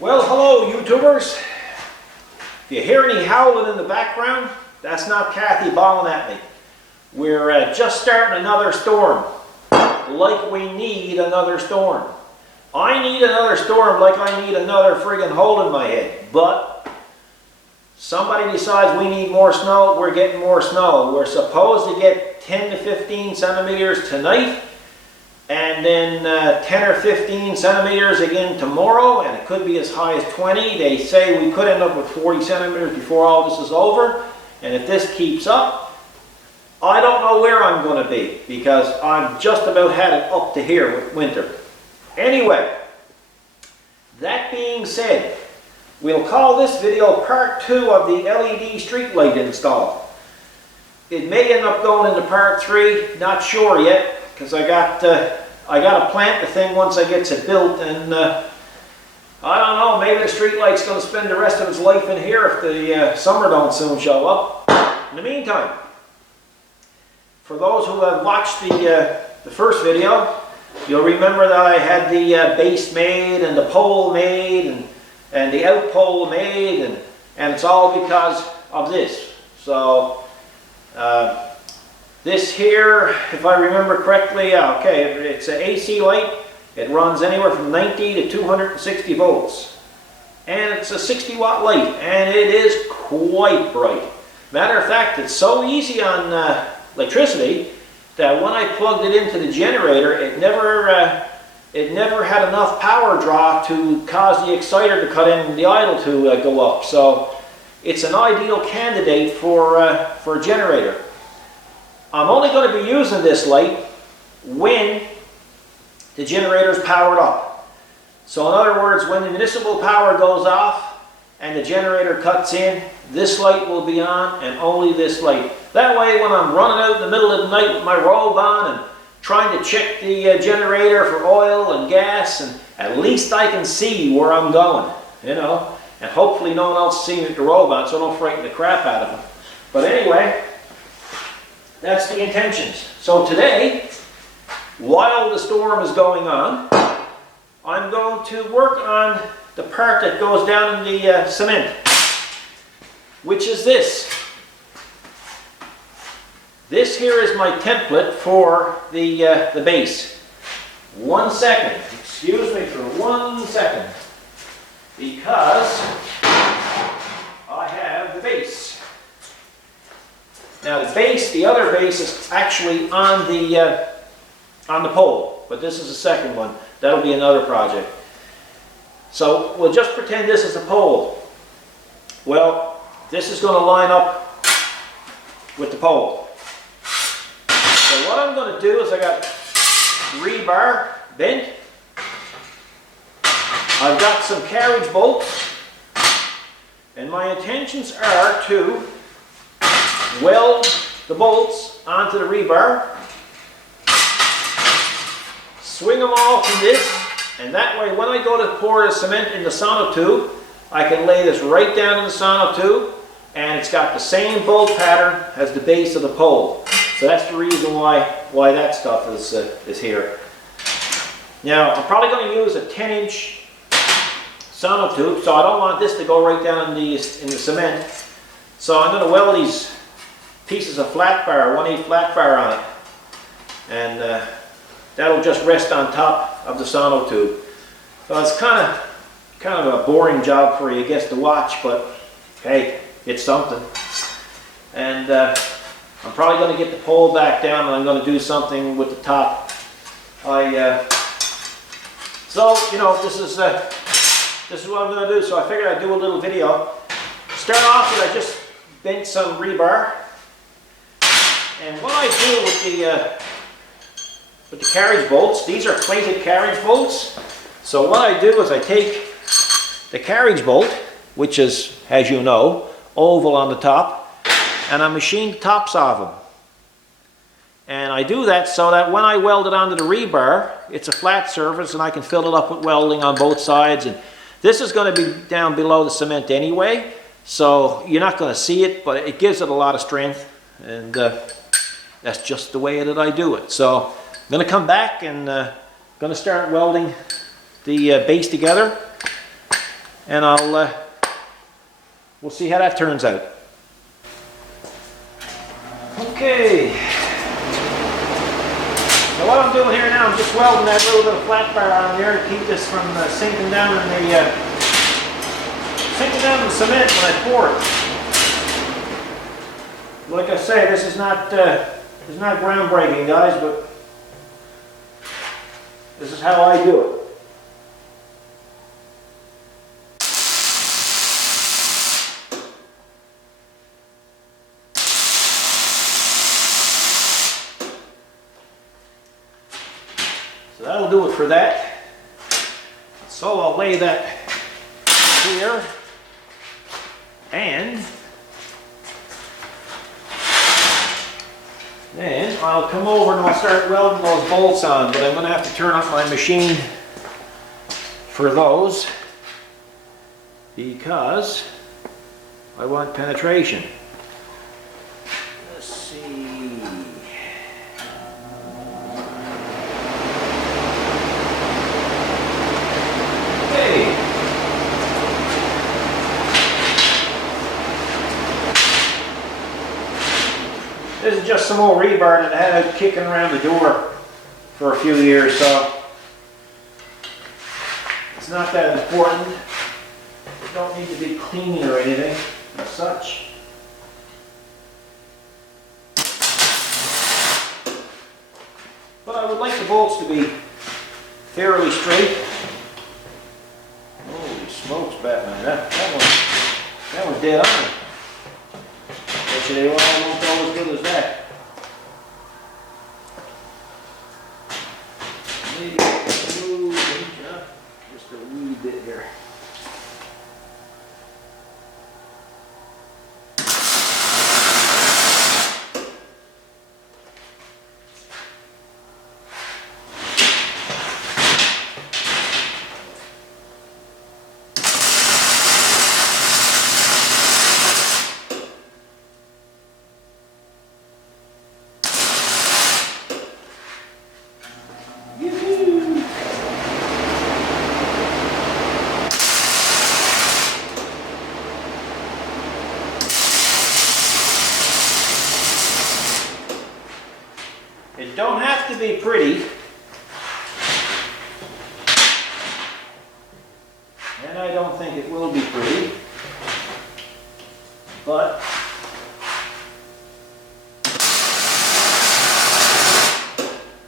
Well, hello YouTubers. If you hear any howling in the background, that's not Kathy bawling at me. We're just starting another storm. Like we need another storm. I need another storm like I need another friggin' hole in my head. But somebody decides we need more snow, we're getting more snow. We're supposed to get 10 to 15 centimeters tonight. And then 10 or 15 centimeters again tomorrow, and it could be as high as 20. They say we could end up with 40 centimeters before all this is over. And if this keeps up, I don't know where I'm going to be, because I've just about had it up to here with winter. Anyway, that being said, we'll call this video part 2 of the LED street light install. It may end up going into part 3, not sure yet. Because I got to plant the thing once I get it built, and I don't know, maybe the street light's going to spend the rest of its life in here if the summer don't soon show up. In the meantime, for those who have watched the first video, you'll remember that I had the base made and the pole made and the out pole made, and it's all because of this. So this here, if I remember correctly, okay, it's an AC light. It runs anywhere from 90 to 260 volts. And it's a 60 watt light, and it is quite bright. Matter of fact, it's so easy on electricity that when I plugged it into the generator, it never had enough power draw to cause the exciter to cut in and the idle to go up. So it's an ideal candidate for a generator. I'm only going to be using this light when the generator is powered up. So in other words, when the municipal power goes off and the generator cuts in, this light will be on, and only this light. That way, when I'm running out in the middle of the night with my robe on and trying to check the generator for oil and gas, and at least I can see where I'm going, you know. And hopefully no one else sees me with the robe on, so I don't frighten the crap out of them. But anyway, that's the intentions. So today, while the storm is going on, I'm going to work on the part that goes down in the cement, which is this. This here is my template for the base. 1 second. Excuse me for 1 second, because I have the base. Now the base, the other base, is actually on the pole, but this is the second one. That'll be another project. So we'll just pretend this is the pole. Well, this is going to line up with the pole. So what I'm going to do is I got rebar bent. I've got some carriage bolts, and my intentions are to weld the bolts onto the rebar, swing them all from this, and that way when I go to pour the cement in the sonotube, I can lay this right down in the sonotube, and it's got the same bolt pattern as the base of the pole. So that's the reason why that stuff is here. Now I'm probably going to use a 10-inch sonotube, so I don't want this to go right down in the cement. So I'm going to weld these pieces of flat bar, 1/8 flat bar on it, and that'll just rest on top of the sonotube. So it's kind of a boring job for you, I guess, to watch, but hey, it's something. And I'm probably going to get the pole back down, and I'm going to do something with the top. So you know, this is what I'm going to do. So I figured I'd do a little video. Start off with, I just bent some rebar. And what I do with the carriage bolts, these are plated carriage bolts. So what I do is I take the carriage bolt, which is, as you know, oval on the top, and I machine the tops of them. And I do that so that when I weld it onto the rebar, it's a flat surface and I can fill it up with welding on both sides. And this is going to be down below the cement anyway, so you're not going to see it, but it gives it a lot of strength. And that's just the way that I do it. So I'm going to come back and going to start welding the base together. and we'll see how that turns out. Okay. So what I'm doing here now, I'm just welding that little bit of flat bar on there to keep this from sinking down in the cement when I pour it. Like I say, this is not groundbreaking, guys, but this is how I do it. So that'll do it for that. So I'll lay that here, and then I'll come over and I'll start welding those bolts on, but I'm going to have to turn up my machine for those because I want penetration. Let's see. This is just some old rebar that I had kicking around the door for a few years, so it's not that important. It don't need to be clean or anything as such. But I would like the bolts to be fairly straight. Holy smokes, Batman! That one's dead on. Bet you they won't go as good as that. Maybe just a wee bit here. It don't have to be pretty, and I don't think it will be pretty, but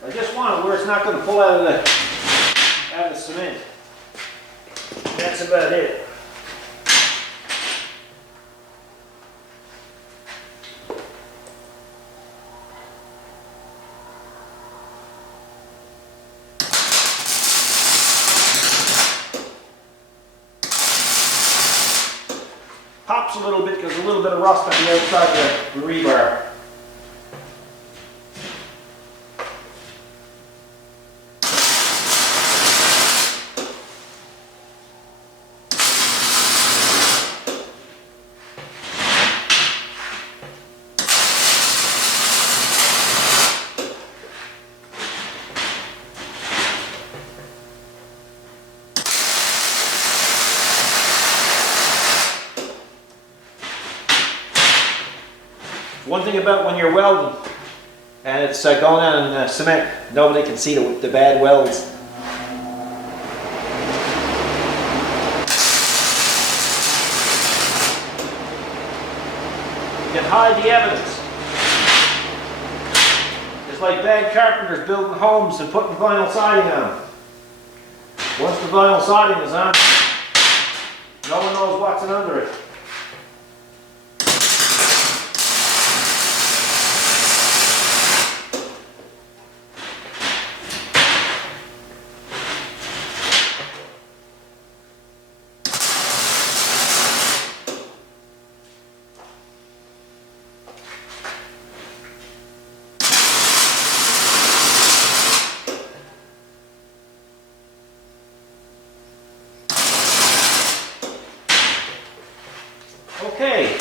I just want it where it's not going to pull out of the cement. That's about it. Pops a little bit because a little bit of rust on the outside of the rebar. One thing about when you're welding and it's going on in cement, nobody can see the bad welds. You can hide the evidence. It's like bad carpenters building homes and putting vinyl siding on them. Once the vinyl siding is on, no one knows what's under it. Okay,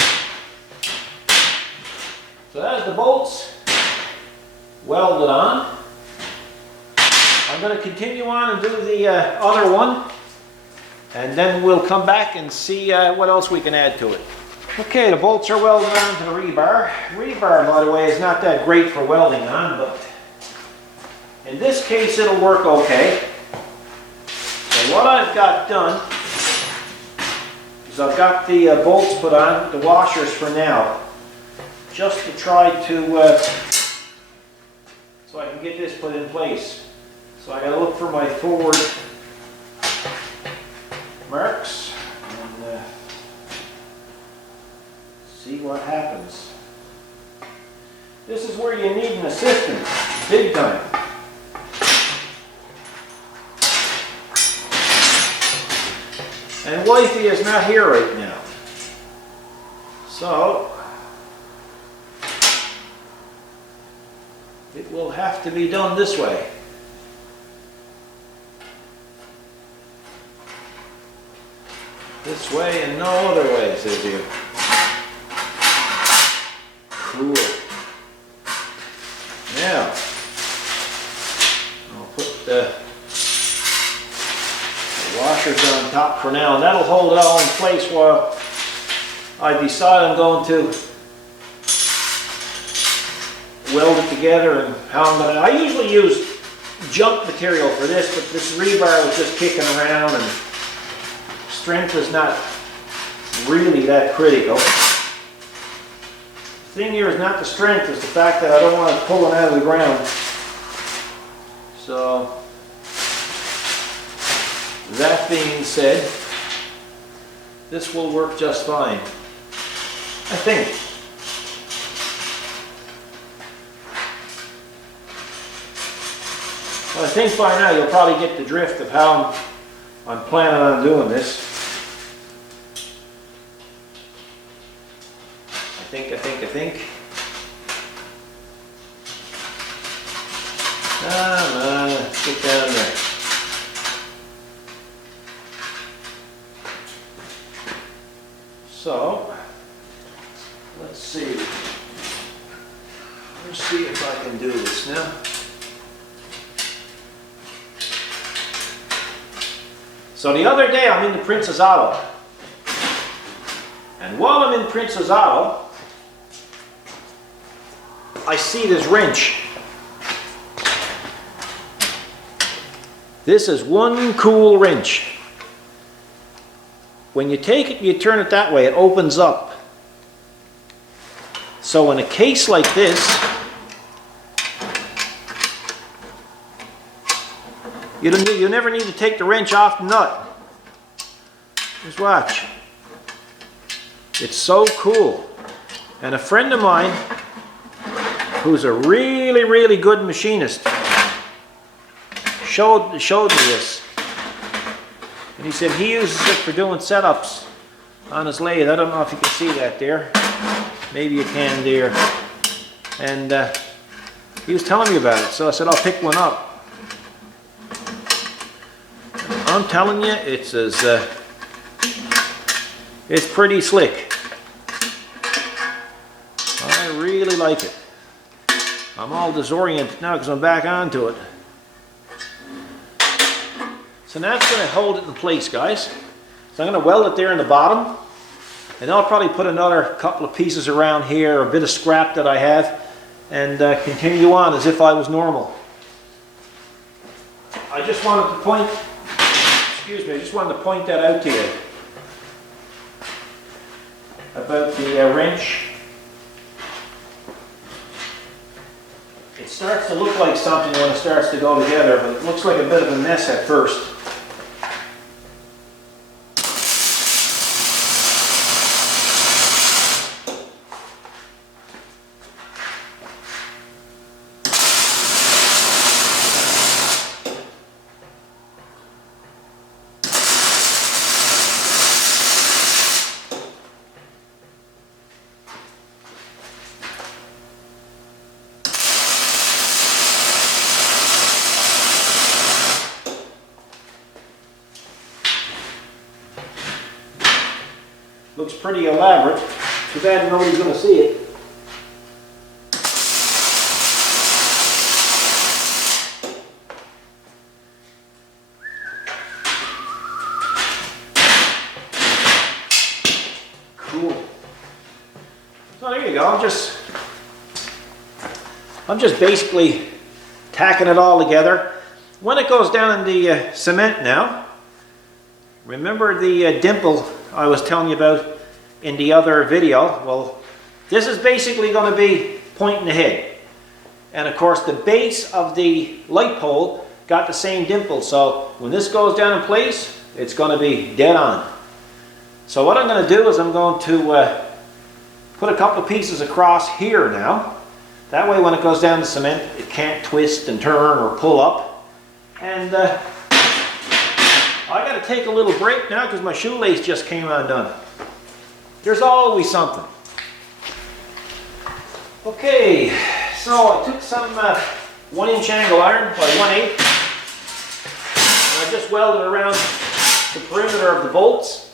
so that's the bolts welded on. I'm going to continue on and do the other one, and then we'll come back and see what else we can add to it. Okay, the bolts are welded onto the rebar. Rebar, by the way, is not that great for welding on, but in this case it'll work okay. So what I've got done is I've got the bolts put on, the washers for now, just to try to, so I can get this put in place. So I gotta look for my forward marks and see what happens. This is where you need an assistant, big time. And Wifey is not here right now. So it will have to be done this way. This way and no other way, says here. Cool. Now, I'll put the washers on top for now, and that'll hold it all in place while I decide I'm going to weld it together and how I'm going to. I usually use junk material for this, but this rebar was just kicking around and strength is not really that critical. The thing here is not the strength, it's the fact that I don't want to pull it out of the ground. So, that being said, this will work just fine, I think. Well, I think by now you'll probably get the drift of how I'm planning on doing this. I think. Get down there. So, let's see. Let's see if I can do this now. So the other day I'm in the Princess Auto. And while I'm in Princess Auto, I see this wrench. This is one cool wrench. When you take it, you turn it that way, it opens up. So in a case like this, you never need to take the wrench off the nut. Just watch. It's so cool. And a friend of mine, who's a really, really good machinist, showed me this. And he said he uses it for doing setups on his lathe. I don't know if you can see that there. Maybe you can there. And he was telling me about it, so I said I'll pick one up. I'm telling you, it's pretty slick. I really like it. I'm all disoriented now because I'm back onto it. So now it's going to hold it in place, guys. So I'm going to weld it there in the bottom. And I'll probably put another couple of pieces around here, a bit of scrap that I have, and continue on as if I was normal. I just wanted to point, excuse me, I just wanted to point that out to you. About the wrench. It starts to look like something when it starts to go together, but it looks like a bit of a mess at first. Looks pretty elaborate. Too bad nobody's going to see it. So there you go. I'm just basically tacking it all together. When it goes down in the cement now, remember the dimple I was telling you about in the other video? Well, this is basically going to be pointing ahead. And of course the base of the light pole got the same dimple, so when this goes down in place, it's going to be dead on. So what I'm going to do is I'm going to put a couple of pieces across here now. That way when it goes down the cement, it can't twist and turn or pull up. And I got to take a little break now because my shoelace just came undone. There's always something. Okay, so I took some 1-inch angle iron by 1/8, and I just welded around the perimeter of the bolts.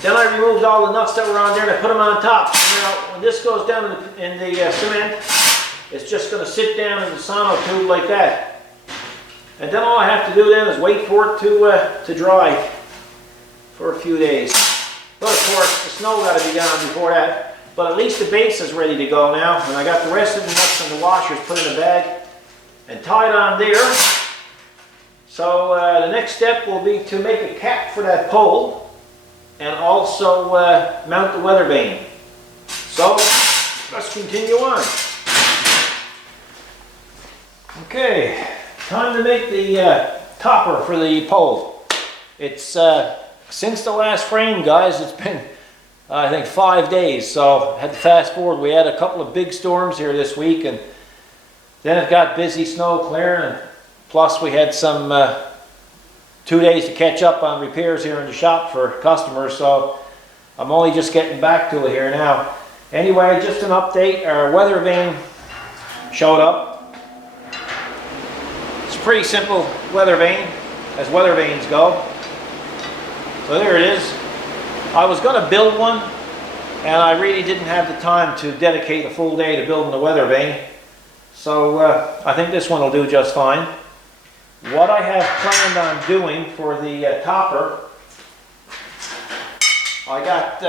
Then I removed all the nuts that were on there and I put them on top. Now, when this goes down in the cement, it's just going to sit down in the sono tube like that. And then all I have to do then is wait for it to dry for a few days. But of course, the snow got to be gone before that. But at least the base is ready to go now. And I got the rest of the nuts and the washers put in a bag and tied on there. So the next step will be to make a cap for that pole and also mount the weather vane. So let's continue on. Okay, time to make the topper for the pole. It's since the last frame, guys, it's been I think 5 days, so I had to fast forward. We had a couple of big storms here this week, and then it got busy, snow clearing, and plus we had some 2 days to catch up on repairs here in the shop for customers, so I'm only just getting back to it here now. Anyway, just an update, our weather vane showed up. It's a pretty simple weather vane, as weather vanes go. So there it is. I was going to build one, and I really didn't have the time to dedicate a full day to building the weather vane. So I think this one will do just fine. What I have planned on doing for the topper, I got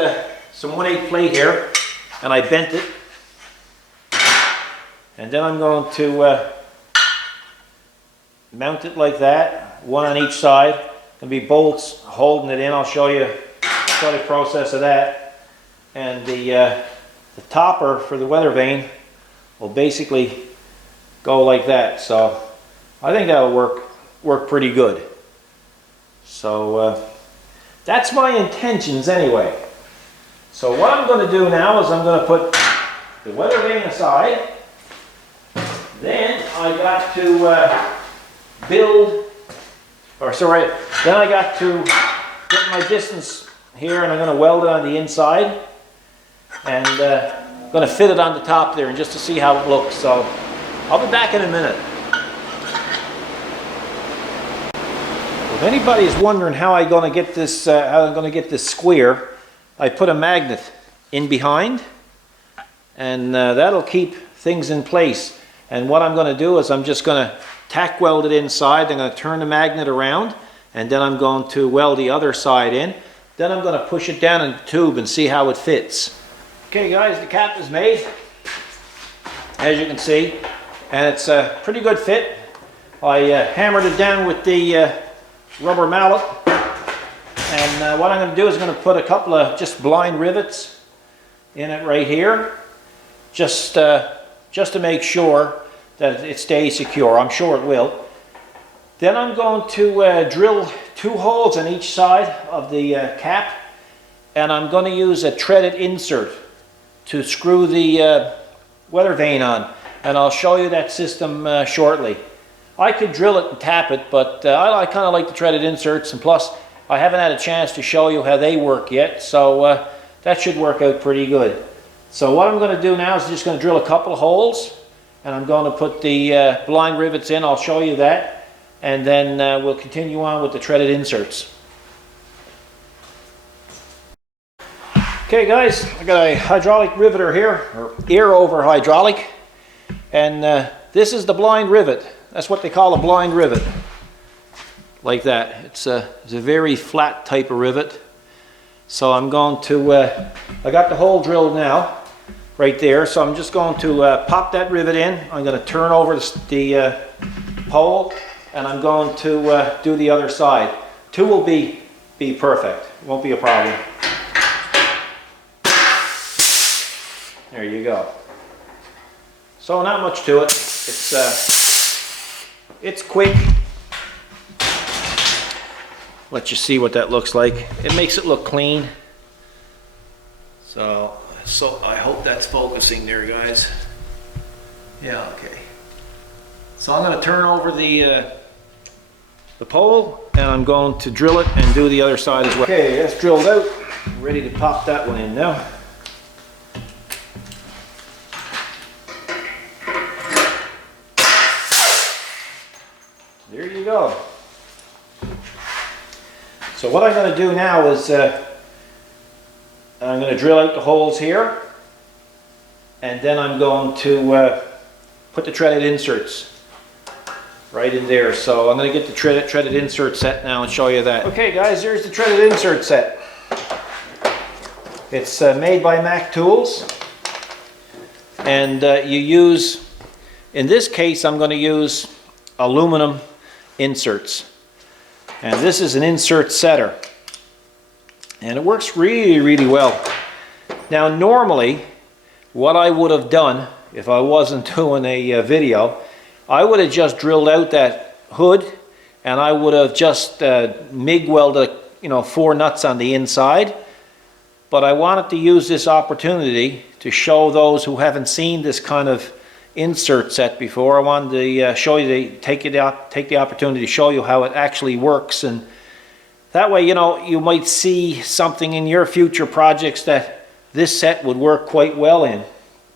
some 1/8 plate here, and I bent it. And then I'm going to mount it like that, one on each side. There'll be bolts holding it in. I'll show you the process of that. And the topper for the weather vane will basically go like that. So I think that'll work pretty good. So that's my intentions anyway. So what I'm going to do now is I'm going to put the weather vane aside. Then I got to then I got to get my distance here, and I'm going to weld it on the inside, and I'm going to fit it on the top there, and just to see how it looks. So I'll be back in a minute. If anybody is wondering how I'm going to get this square, I put a magnet in behind, and that'll keep things in place. And what I'm going to do is I'm just going to tack weld it inside. I'm going to turn the magnet around, and then I'm going to weld the other side in. Then I'm going to push it down in the tube and see how it fits. Okay guys, the cap is made, as you can see, and it's a pretty good fit. I hammered it down with the rubber mallet, and what I'm going to do is I'm going to put a couple of just blind rivets in it right here, just to make sure that it stays secure. I'm sure it will. Then I'm going to drill 2 holes on each side of the cap, and I'm going to use a threaded insert to screw the weather vane on, and I'll show you that system shortly. I could drill it and tap it, but I kind of like the threaded inserts, and plus I haven't had a chance to show you how they work yet, so that should work out pretty good. So what I'm going to do now is just going to drill a couple of holes, and I'm going to put the blind rivets in. I'll show you that. And then we'll continue on with the threaded inserts. Okay guys, I got a hydraulic riveter here, or ear over hydraulic, and this is the blind rivet. That's what they call a blind rivet, like that. It's a very flat type of rivet, So I'm going to, I got the hole drilled now, right there. So I'm just going to pop that rivet in. I'm going to turn over the pole, and I'm going to do the other side. 2 will be perfect. Won't be a problem. There you go. So not much to it. It's quick. Let you see what that looks like. It makes it look clean. So I hope that's focusing there, guys. Yeah, okay. So I'm going to turn over the pole, and I'm going to drill it and do the other side as well. Okay, that's drilled out. I'm ready to pop that one in now. There you go. So what I'm going to do now is I'm going to drill out the holes here, and then I'm going to put the threaded inserts right in there. So I'm going to get the threaded insert set now and show you that. Okay guys, here's the threaded insert set. It's made by Mac Tools, and you use, in this case I'm going to use aluminum inserts. And this is an insert setter, and it works really well. Now normally what I would have done if I wasn't doing a video, I would have just drilled out that hood, and I would have just MIG welded 4 nuts on the inside. But I wanted to use this opportunity to show those who haven't seen this kind of insert set before. I wanted to show you, take the opportunity to show you how it actually works, and that way you might see something in your future projects that this set would work quite well in.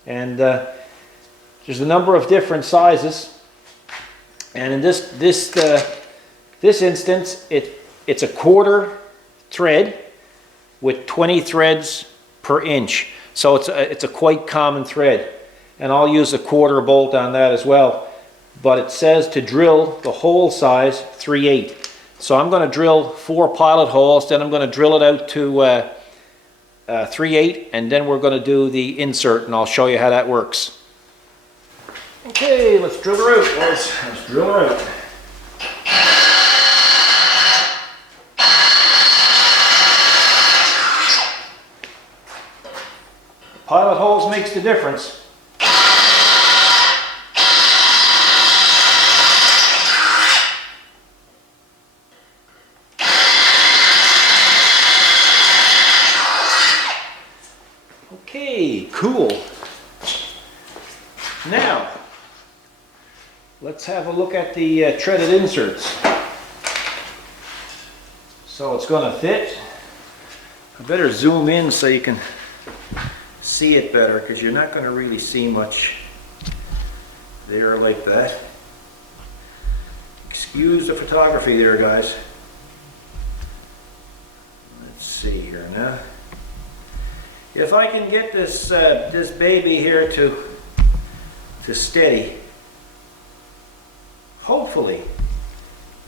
And there's a number of different sizes, and in this instance it's a 1/4 thread with 20 threads per inch, so it's a quite common thread. And I'll use a 1/4 bolt on that as well. But it says to drill the hole size 3/8. So I'm going to drill 4 pilot holes, then I'm going to drill it out to 3/8, and then we're going to do the insert, and I'll show you how that works. Okay, let's drill her out, guys. Let's drill her out. Pilot holes makes the difference. Okay, cool. Now, let's have a look at the threaded inserts. So it's going to fit. I better zoom in so you can see it better, because you're not going to really see much there like that. Excuse the photography there, guys. Let's see here now. If I can get this this baby here to steady, hopefully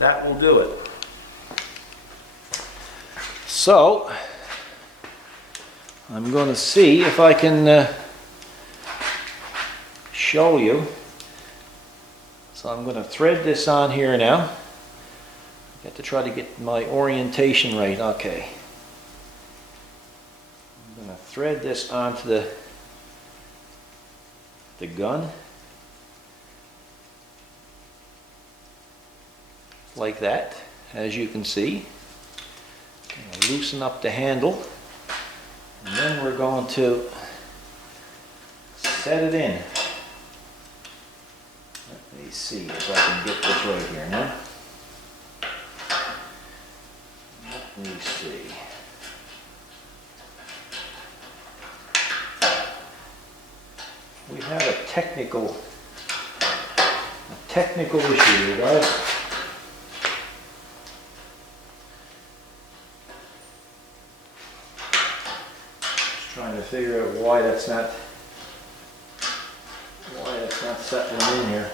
that will do it. So I'm going to see if I can show you. So I'm going to thread this on here now. I got to try to get my orientation right. Okay. I'm going to thread this onto the gun. Like that, as you can see. Loosen up the handle. And then we're going to set it in. Let me see if I can get this right here now. Let me see. We have a technical issue here, guys. Just trying to figure out why that's not settling in here.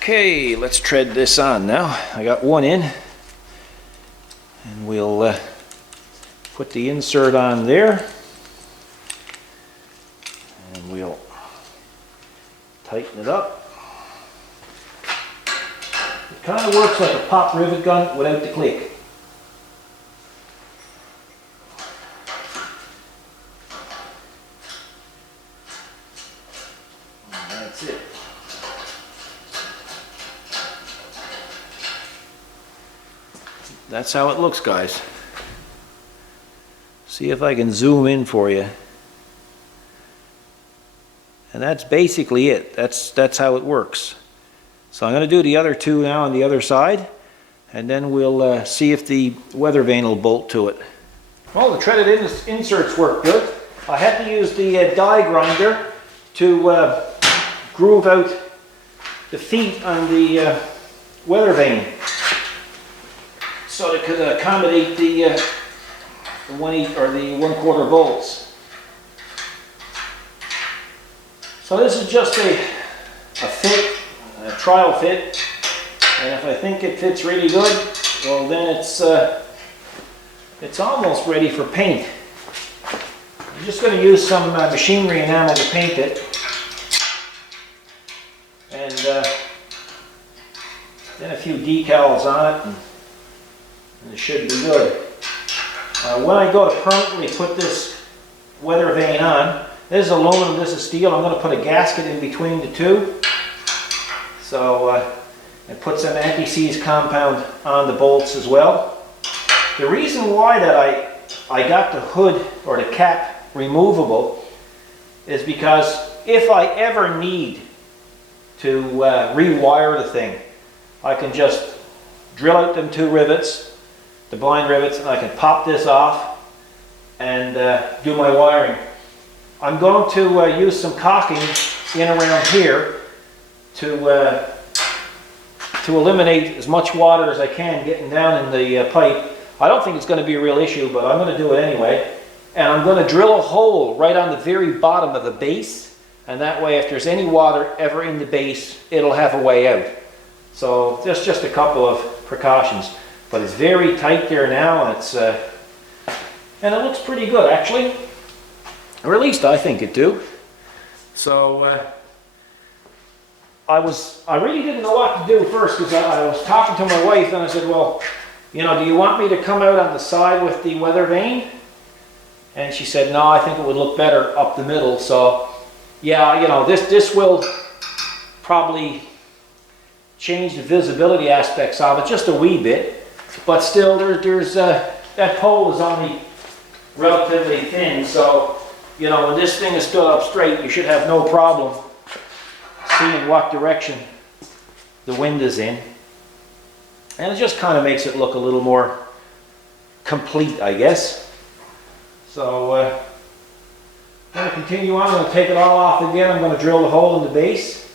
Okay, let's tread this on now. I got one in, and we'll put the insert on there, and we'll tighten it up. It kind of works like a pop rivet gun without the click. And that's it. That's how it looks, guys. See if I can zoom in for you. And that's basically it. That's how it works. So I'm going to do the other two now on the other side, and then we'll see if the weather vane will bolt to it. Well, the threaded inserts work good. I had to use the die grinder to groove out the feet on the weather vane, so it could accommodate the 1/8 or the 1/4 bolts. So this is just a fit, a trial fit, and if I think it fits really good, well then it's almost ready for paint. I'm just going to use some machinery enamel to paint it, and then a few decals on it, and it should be good. When I go to permanently put this weather vane on, this is aluminum, this is steel. I'm going to put a gasket in between the two. So and put some anti-seize compound on the bolts as well. The reason why that I got the hood or the cap removable is because if I ever need to rewire the thing, I can just drill out them 2 rivets, the blind rivets, and I can pop this off and do my wiring. I'm going to use some caulking in around here to eliminate as much water as I can getting down in the pipe. I don't think it's going to be a real issue, but I'm going to do it anyway. And I'm going to drill a hole right on the very bottom of the base, and that way if there's any water ever in the base, it'll have a way out. So just a couple of precautions. But it's very tight there now, and it looks pretty good actually. Or at least I think it do. So I really didn't know what to do first, because I was talking to my wife and I said, well, you know, do you want me to come out on the side with the weather vane? And she said, no, I think it would look better up the middle. So yeah, you know, this will probably change the visibility aspects of it just a wee bit, but still there's that pole is only relatively thin, so you know, when this thing is stood up straight, you should have no problem seeing what direction the wind is in. And it just kind of makes it look a little more complete, I guess. So I'm going to continue on. I'm going to take it all off again. I'm going to drill the hole in the base.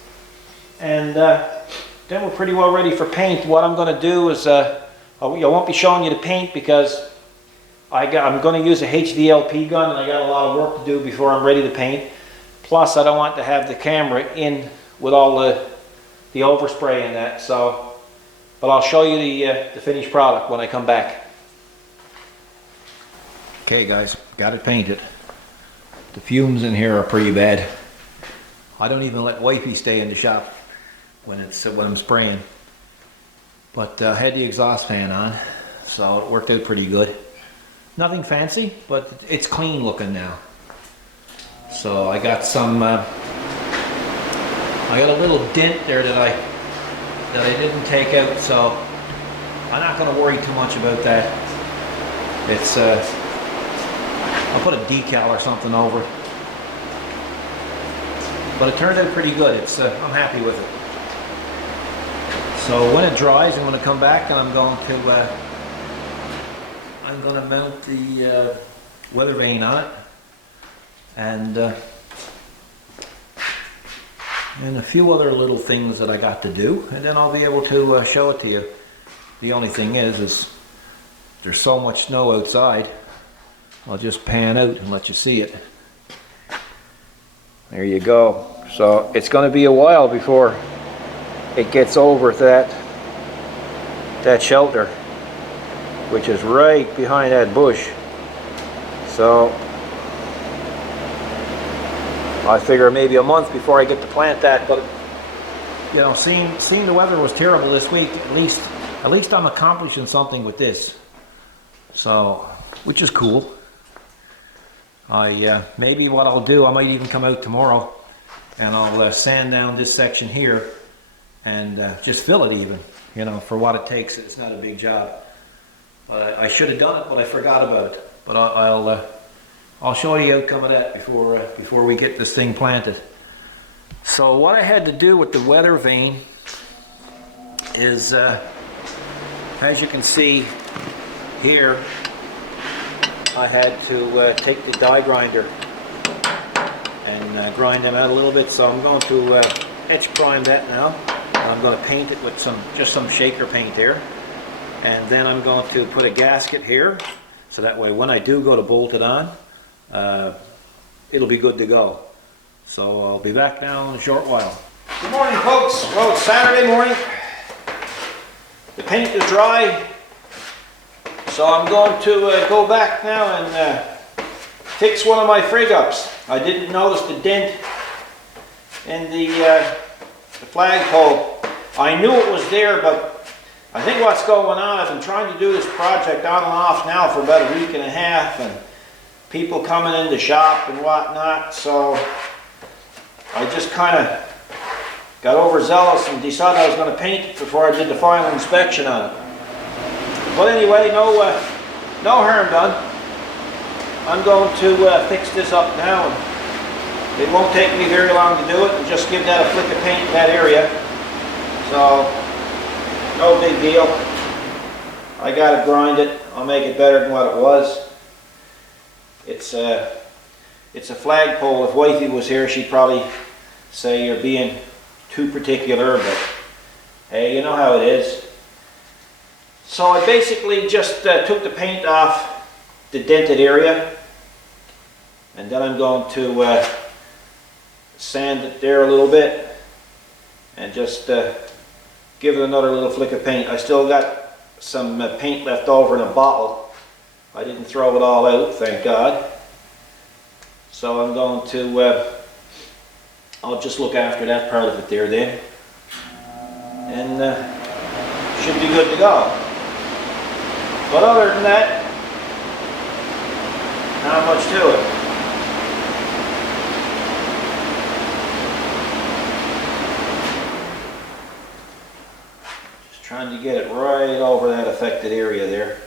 And then we're pretty well ready for paint. What I'm going to do is, I won't be showing you the paint because I'm going to use a HVLP gun, and I got a lot of work to do before I'm ready to paint. Plus, I don't want to have the camera in with all the overspray and that. So, but I'll show you the finished product when I come back. Okay, guys, got it painted. The fumes in here are pretty bad. I don't even let Wifey stay in the shop when I'm spraying. But I had the exhaust fan on, so it worked out pretty good. Nothing fancy, but it's clean looking now. So I got some, I got a little dent there that I didn't take out, so I'm not going to worry too much about that. It's, I'll put a decal or something over. But it turned out pretty good. It's, I'm happy with it. So when it dries, I'm going to come back and I'm going to mount the weather vane on it, and a few other little things that I got to do, and then I'll be able to show it to you. The only thing is there's so much snow outside, I'll just pan out and let you see it. There you go. So it's going to be a while before it gets over to that shelter, which is right behind that bush. So I figure maybe a month before I get to plant that, but you know, seeing the weather was terrible this week, at least I'm accomplishing something with this. So, which is cool. Maybe what I'll do, I might even come out tomorrow and I'll sand down this section here and just fill it even, you know, for what it takes. It's not a big job. I should have done it, but I forgot about it. But I'll show you the outcome of that before we get this thing planted. So what I had to do with the weather vane is, as you can see here, I had to take the die grinder and grind them out a little bit. So I'm going to etch prime that now. And I'm going to paint it with just some shaker paint here. And then I'm going to put a gasket here, so that way when I do go to bolt it on, it'll be good to go. So I'll be back now in a short while. Good morning, folks. Well, it's Saturday morning. The paint is dry. So I'm going to go back now and fix one of my frig ups. I didn't notice the dent in the flagpole. I knew it was there, but I think what's going on, I've been trying to do this project on and off now for about a week and a half, and people coming in the shop and whatnot, so I just kind of got overzealous and decided I was going to paint it before I did the final inspection on it. But anyway, no harm done. I'm going to fix this up now, and it won't take me very long to do it, and just give that a flick of paint in that area. So, no big deal. I got to grind it. I'll make it better than what it was. It's a flagpole. If Wifey was here, she'd probably say you're being too particular, but hey, you know how it is. So I basically just took the paint off the dented area, and then I'm going to sand it there a little bit and just give it another little flick of paint. I still got some paint left over in a bottle. I didn't throw it all out, thank God. So I'm going to, I'll just look after that part of it there then, and should be good to go. But other than that, not much to it. Just trying to get it right over that affected area there.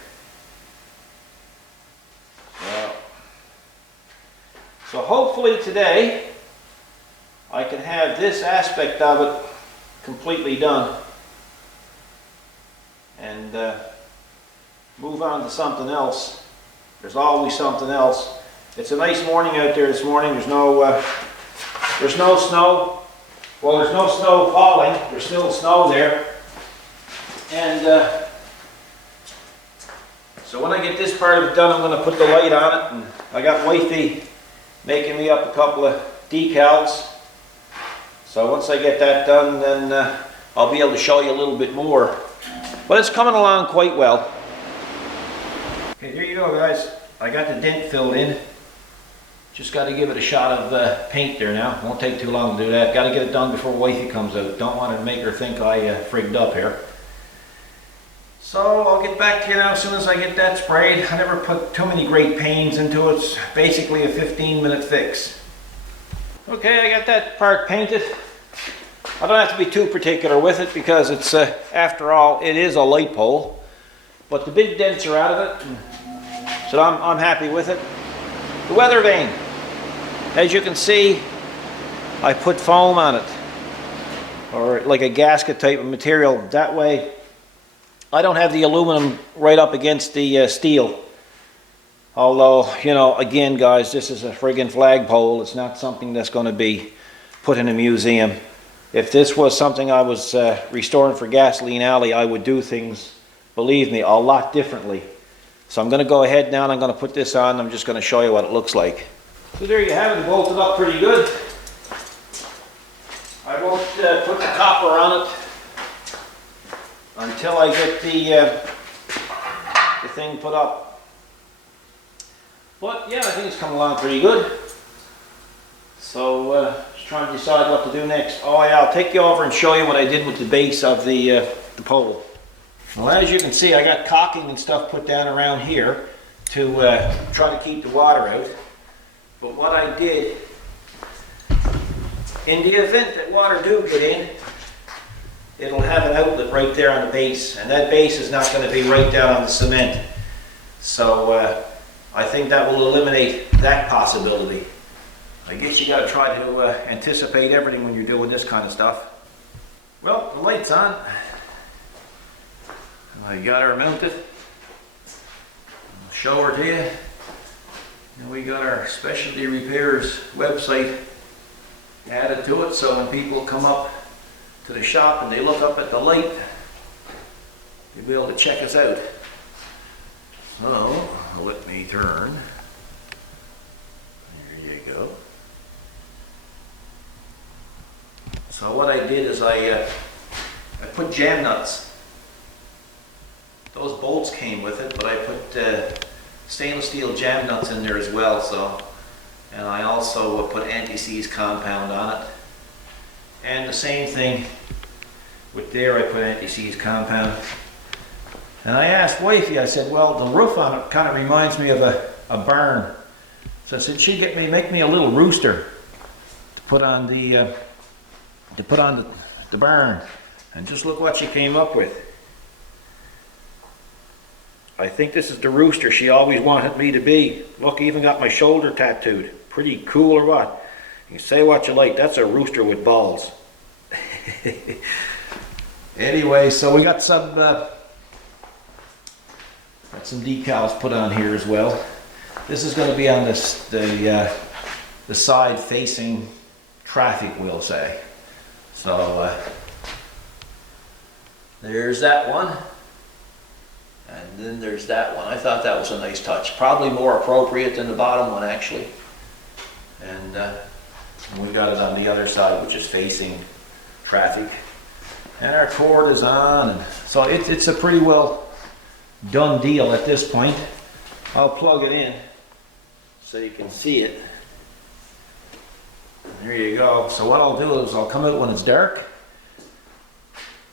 So hopefully today I can have this aspect of it completely done and move on to something else. There's always something else. It's a nice morning out there this morning. There's no snow. Well, there's no snow falling. There's still snow there. And so when I get this part of it done, I'm going to put the light on it. And I got Wifey making me up a couple of decals. So once I get that done, then I'll be able to show you a little bit more. But it's coming along quite well. Okay, there you go, guys. I got the dent filled in. Just got to give it a shot of paint there now. Won't take too long to do that. Got to get it done before Wifey comes out. Don't want to make her think I frigged up here. So I'll get back to you now as soon as I get that sprayed. I never put too many great pains into it. It's basically a 15-minute fix. Okay, I got that part painted. I don't have to be too particular with it because it's, after all, it is a light pole. But the big dents are out of it, so I'm happy with it. The weather vane. As you can see, I put foam on it, or like a gasket type of material. That way, I don't have the aluminum right up against the steel. Although, you know, again, guys, this is a friggin' flagpole. It's not something that's going to be put in a museum. If this was something I was restoring for Gasoline Alley, I would do things, believe me, a lot differently. So I'm going to go ahead now and I'm going to put this on. I'm just going to show you what it looks like. So there you have it, bolted up pretty good. I won't put the copper on it until I get the thing put up. But yeah, I think it's coming along pretty good. So just trying to decide what to do next. Oh yeah, I'll take you over and show you what I did with the base of the pole. Well, as you can see, I got caulking and stuff put down around here to try to keep the water out. But what I did, in the event that water do get in, it'll have an outlet right there on the base, and that base is not going to be right down on the cement. So I think that will eliminate that possibility. I guess you got to try to anticipate everything when you're doing this kind of stuff. Well, the light's on. I got her mounted. I'll show her to you. And we got our Specialty Repairs website added to it, so when people come up to the shop and they look up at the light, they'll be able to check us out. So, let me turn. There you go. So what I did is I put jam nuts. Those bolts came with it, but I put stainless steel jam nuts in there as well. So, and I also put anti-seize compound on it. And the same thing with there, I put anti-seize compound. And I asked Wifey, I said, well, the roof on it kind of reminds me of a barn. So I said, she'd make me a little rooster to put on the barn. And just look what she came up with. I think this is the rooster she always wanted me to be. Look, even got my shoulder tattooed. Pretty cool or what? You can say what you like, that's a rooster with balls. Anyway, so we got some decals put on here as well. This is going to be on the side facing traffic, we'll say. So there's that one. And then there's that one. I thought that was a nice touch. Probably more appropriate than the bottom one, actually. And we got it on the other side, which is facing traffic. And our cord is on. And so it's a pretty well done deal at this point. I'll plug it in so you can see it. There you go. So what I'll do is I'll come out when it's dark,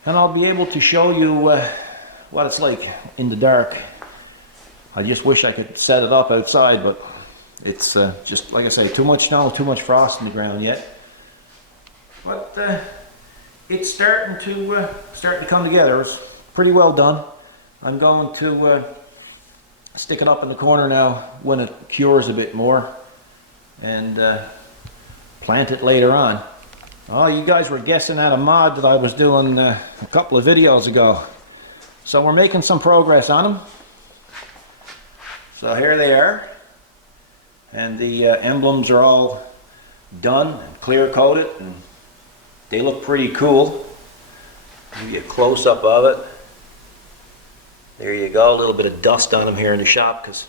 and I'll be able to show you what it's like in the dark. I just wish I could set it up outside, but it's just, like I say, too much snow, too much frost in the ground yet. But it's starting to come together. It's pretty well done. I'm going to stick it up in the corner now when it cures a bit more, and plant it later on. Oh, you guys were guessing at a mod that I was doing a couple of videos ago. So we're making some progress on them. So here they are. And the emblems are all done and clear coated, and they look pretty cool. Give you a close-up of it. There you go, a little bit of dust on them here in the shop because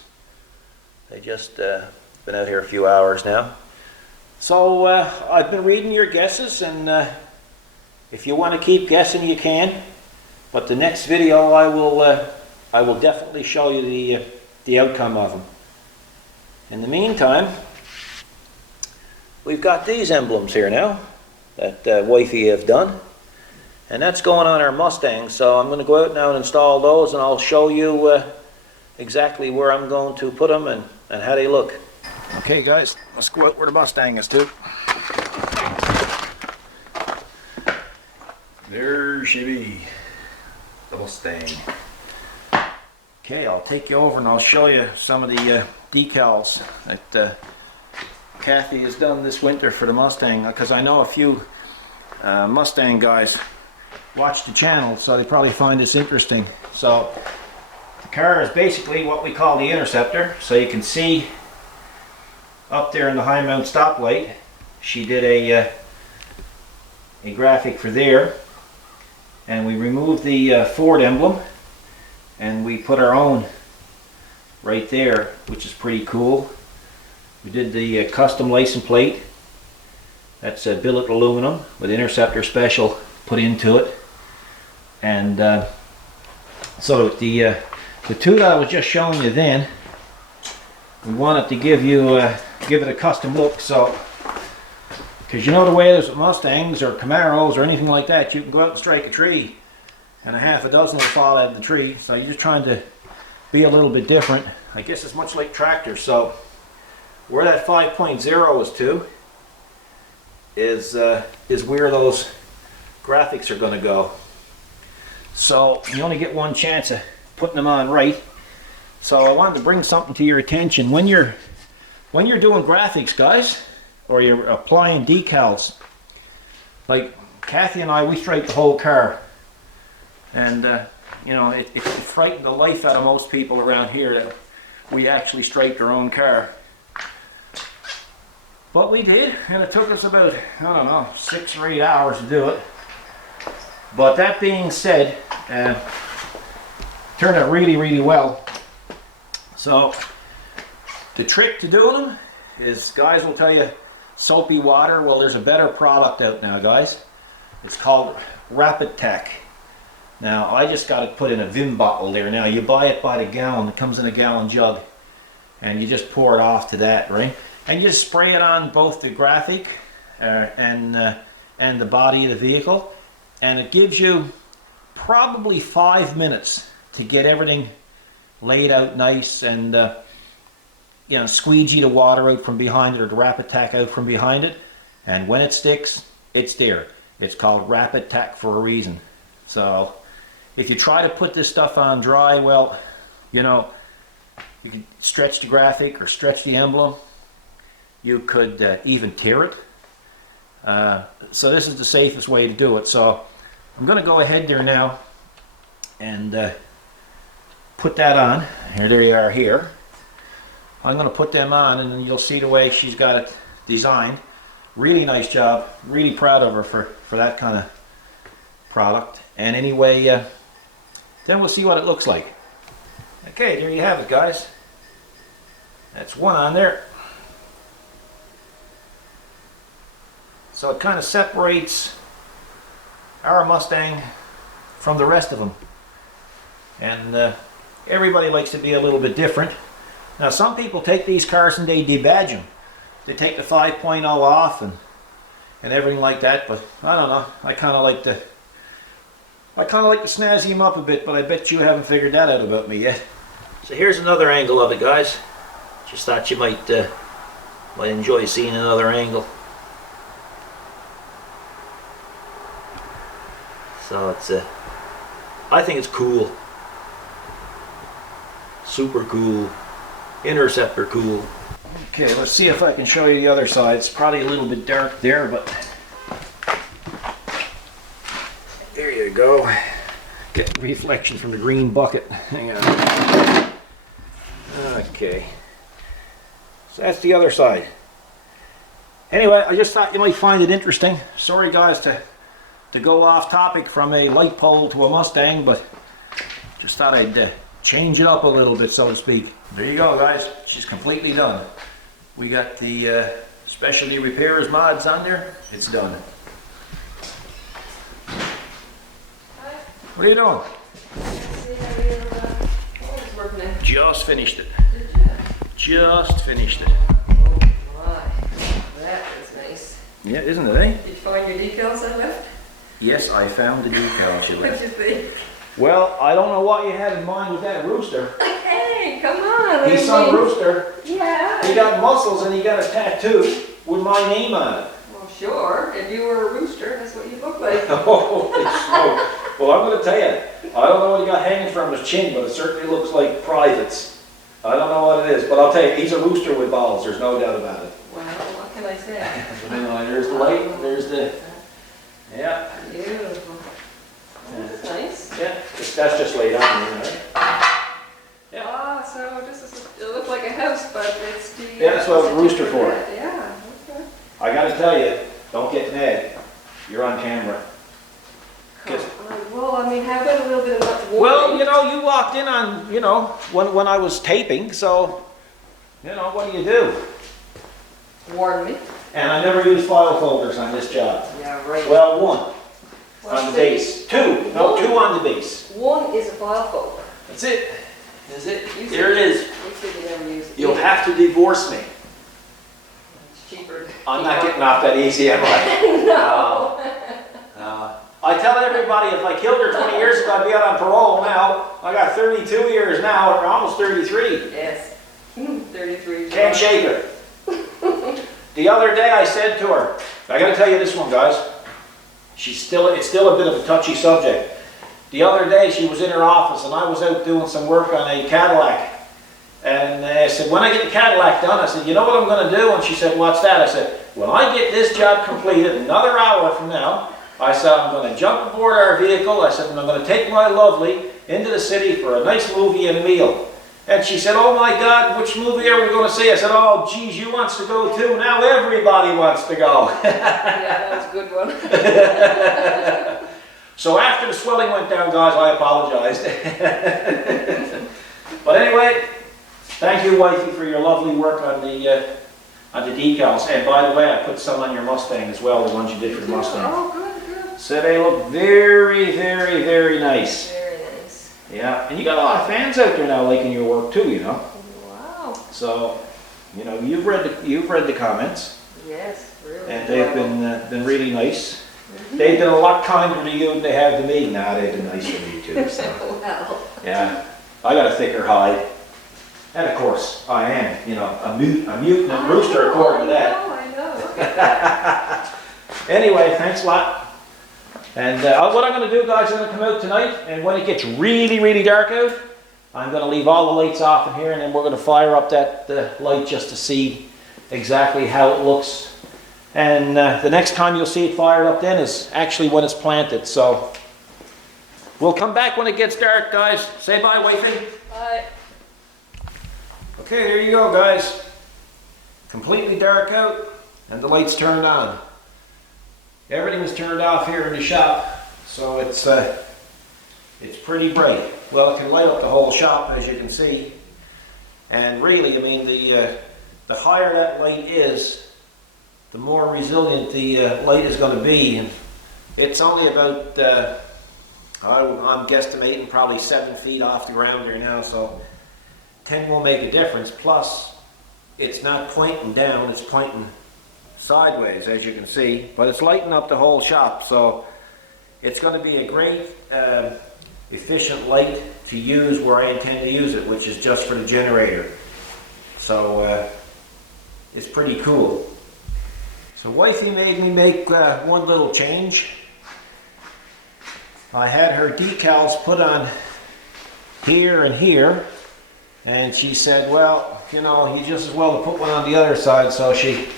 they just been out here a few hours now. So I've been reading your guesses, and if you want to keep guessing, you can. But the next video, I will definitely show you the outcome of them. In the meantime, we've got these emblems here now that Wifey have done, and that's going on our Mustang. So I'm going to go out now and install those, and I'll show you exactly where I'm going to put them and how they look. Okay guys, let's go out where the Mustang is too. There she be, the Mustang. Okay, I'll take you over and I'll show you some of the decals that Kathy has done this winter for the Mustang, because I know a few Mustang guys watch the channel, so they probably find this interesting. So the car is basically what we call the interceptor. So you can see up there in the high mount stoplight, she did a graphic for there, and we removed the Ford emblem and we put our own right there, which is pretty cool. We did the custom license plate. That's a billet aluminum with Interceptor Special put into it, and So the two that I was just showing you then, we wanted to give it a custom look. So, because you know the way it is with Mustangs or Camaros or anything like that, you can go out and strike a tree and a half a dozen will fall out of the tree. So you're just trying to be a little bit different. I guess it's much like tractors. So where that 5.0 is to is where those graphics are going to go. So you only get one chance of putting them on right. So I wanted to bring something to your attention. When you're doing graphics, guys, or you're applying decals, like Kathy and I, we stripe the whole car. And you know, it frightened the life out of most people around here that we actually striped our own car. But we did, and it took us about, I don't know, 6 or 8 hours to do it. But that being said, turned out really, really well. So the trick to doing them is, guys will tell you, soapy water. Well, there's a better product out now, guys. It's called Rapid Tack. Now, I just got it put in a Vim bottle there. Now, you buy it by the gallon. It comes in a gallon jug. And you just pour it off to that, right? And you just spray it on both the graphic and the body of the vehicle. And it gives you probably 5 minutes to get everything laid out nice and you know, squeegee the water out from behind it, or the Rapid Tack out from behind it. And when it sticks, it's there. It's called Rapid Tack for a reason. So if you try to put this stuff on dry, well, you know, you can stretch the graphic or stretch the emblem. You could even tear it. So this is the safest way to do it. So I'm going to go ahead there now and put that on. There you are here. I'm going to put them on, and then you'll see the way she's got it designed. Really nice job. Really proud of her for that kind of product. And anyway, then we'll see what it looks like. Okay, there you have it, guys. That's one on there. So it kind of separates our Mustang from the rest of them. And everybody likes to be a little bit different. Now, some people take these cars and they debadge them. They take the 5.0 off and everything like that, but I don't know. I kind of like to snazzy him up a bit, but I bet you haven't figured that out about me yet. So here's another angle of it, guys. Just thought you might enjoy seeing another angle. So it's I think it's cool. Super cool. Interceptor cool. Okay, let's see if I can show you the other side. It's probably a little bit dark there, but there you go. Get the reflection from the green bucket. Hang on. Okay. So that's the other side. Anyway, I just thought you might find it interesting. Sorry, guys, to go off topic from a light pole to a Mustang, but just thought I'd change it up a little bit, so to speak. There you go, guys. She's completely done. We got the specialty repairs mods on there. It's done. What are you doing? Just finished it. Just finished it. Oh my, that is nice. Yeah, isn't it, eh? Did you find your decals I left? Yes, I found the decals you left. What'd you think? Well, I don't know what you had in mind with that rooster. Hey, come on. He's some rooster. Yeah. He got muscles and he got a tattoo with my name on it. Well, sure. If you were a rooster, that's what you look like. Holy smoke. Well, I'm going to tell you, I don't know what he got hanging from his chin, but it certainly looks like privates. I don't know what it is, but I'll tell you, he's a rooster with balls. There's no doubt about it. Well, what can I say? There's the light, there's the... Yeah. Beautiful. Oh, that's nice. Yeah, that's just laid on there, right? Yeah. Ah, so this is, it looks like a house, but it's the... Yeah, that's what a rooster for. Yeah, okay. I gotta tell you, don't get mad. You're on camera. Well, I mean, how about a little bit of warning? Well, you know, you walked in on, you know, when I was taping, so, you know, what do? Warn me. And I never use file folders on this job. Yeah, right. Well, one. on the base. Two. No, two on the base. One is a bifold. That's it. Is it? You There it is. You said you never use it. You'll have to divorce me. It's cheaper. I'm not getting off that easy, am I? No. I tell everybody if I killed her 20 years ago, I'd be out on parole now. I got 32 years now, or almost 33. Yes. 33. Can't shake her. The other day I said to her, I gotta tell you this one, guys. It's still a bit of a touchy subject. The other day she was in her office and I was out doing some work on a Cadillac. And I said, when I get the Cadillac done, I said, you know what I'm gonna do? And she said, what's that? I said, when I get this job completed, another hour from now, I said, I'm going to jump aboard our vehicle. I said, and I'm going to take my lovely into the city for a nice movie and meal. And she said, oh my God, which movie are we going to see? I said, oh geez, you wants to go too. Now everybody wants to go. Yeah, that was a good one. So after the swelling went down, guys, I apologized. But anyway, thank you, Wifey, for your lovely work on the decals. And by the way, I put some on your Mustang as well, the ones you did for the Mustang. Oh, good. So they look very, very, very nice. Very nice. Yeah, and you got a lot of fans out there now liking your work too, you know. Wow. So, you know, you've read the comments. Yes, really. And they've been really nice. They've been a lot kinder to you than they have to me. Nah, they've been nice to me too. So. Well. Yeah, I got a thicker hide. And of course, I am, you know, a mutant rooster according to that. I know. Anyway, thanks a lot. And what I'm going to do, guys, I'm going to come out tonight, and when it gets really, really dark out, I'm going to leave all the lights off in here, and then we're going to fire up that light just to see exactly how it looks. And the next time you'll see it fired up then is actually when it's planted. So we'll come back when it gets dark, guys. Say bye, Wifey. Bye. Okay, there you go, guys. Completely dark out, and the lights turned on. Everything is turned off here in the shop, so it's pretty bright. Well, it can light up the whole shop, as you can see. And really, I mean, the higher that light is, the more resilient the light is going to be. And it's only about, I'm guesstimating probably 7 feet off the ground here now, so 10 will make a difference. Plus, it's not pointing down, it's pointing sideways, as you can see, but it's lighting up the whole shop, so it's going to be a great efficient light to use where I intend to use it, which is just for the generator. So it's pretty cool. So Wifey made me make one little change. I had her decals put on here and here, and she said, well, you know, you just as well to put one on the other side, so she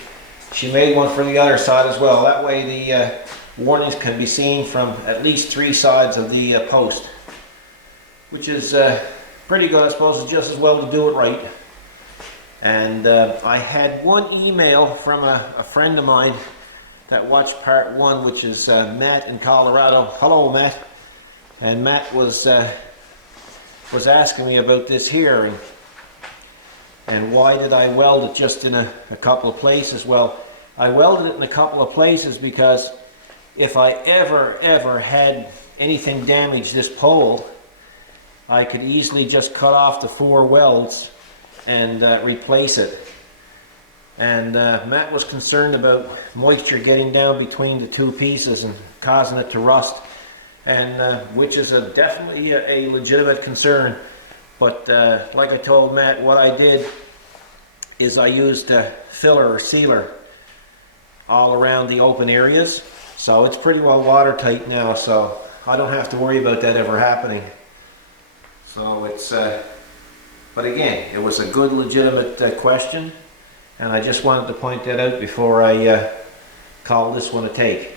made one for the other side as well. That way the warnings can be seen from at least 3 sides of the post, which is pretty good. I suppose it's just as well to do it right. And I had one email from a friend of mine that watched part 1, which is Matt in Colorado. Hello, Matt. And Matt was asking me about this here, and why did I weld it just in a couple of places? Well, I welded it in a couple of places because if I ever had anything damage this pole, I could easily just cut off the 4 welds and replace it. And Matt was concerned about moisture getting down between the 2 pieces and causing it to rust, and which is definitely a legitimate concern. But like I told Matt, what I did is I used filler or sealer all around the open areas. So it's pretty well watertight now, so I don't have to worry about that ever happening. So it's, but again, it was a good legitimate question, and I just wanted to point that out before I call this one a take.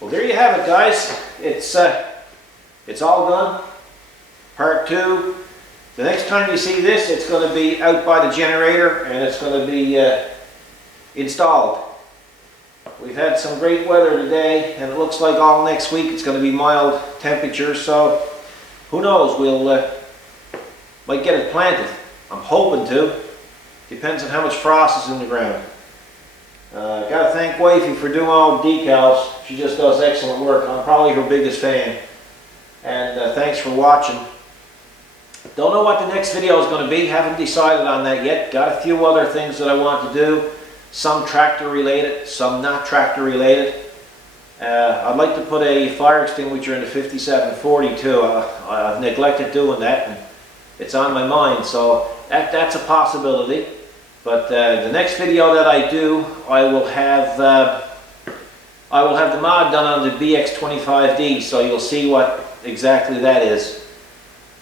Well, there you have it, guys. It's all done. Part 2. The next time you see this, it's going to be out by the generator, and it's going to be installed. We've had some great weather today, and it looks like all next week it's going to be mild temperatures, so who knows, we'll might get it planted. I'm hoping to. Depends on how much frost is in the ground. Got to thank Wifey for doing all the decals. She just does excellent work. I'm probably her biggest fan. And thanks for watching. Don't know what the next video is going to be. Haven't decided on that yet. Got a few other things that I want to do. Some tractor related, some not tractor related. I'd like to put a fire extinguisher in the 5740 too. I've neglected doing that, and it's on my mind, so that's a possibility. But the next video that I do, I will have the mod done on the BX25D, so you'll see what exactly that is.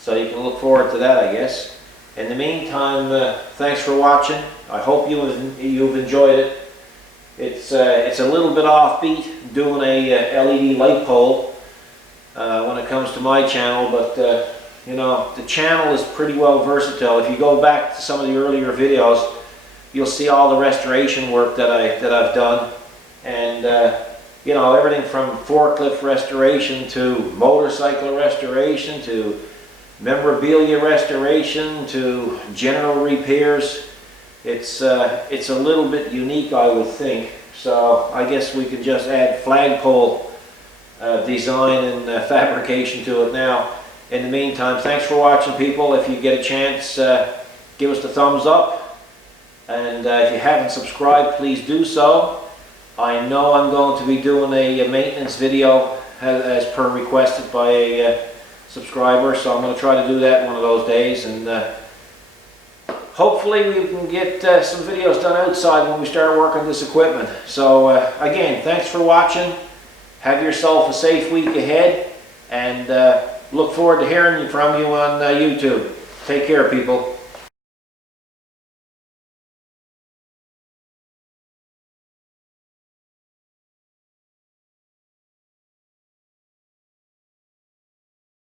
So you can look forward to that, I guess. In the meantime, thanks for watching. I hope you've enjoyed it. It's a little bit offbeat doing a LED light pole when it comes to my channel, but you know, the channel is pretty well versatile. If you go back to some of the earlier videos, you'll see all the restoration work that I've done, and you know, everything from forklift restoration to motorcycle restoration to memorabilia restoration to general repairs. It's a little bit unique, I would think. So I guess we could just add flagpole design and fabrication to it now. In the meantime, thanks for watching, people. If you get a chance, give us the thumbs up. And if you haven't subscribed, please do so. I know I'm going to be doing a maintenance video as per requested by a subscriber, so I'm going to try to do that one of those days. And hopefully we can get some videos done outside when we start working this equipment. So again, thanks for watching. Have yourself a safe week ahead, and look forward to hearing from you on YouTube. Take care, people.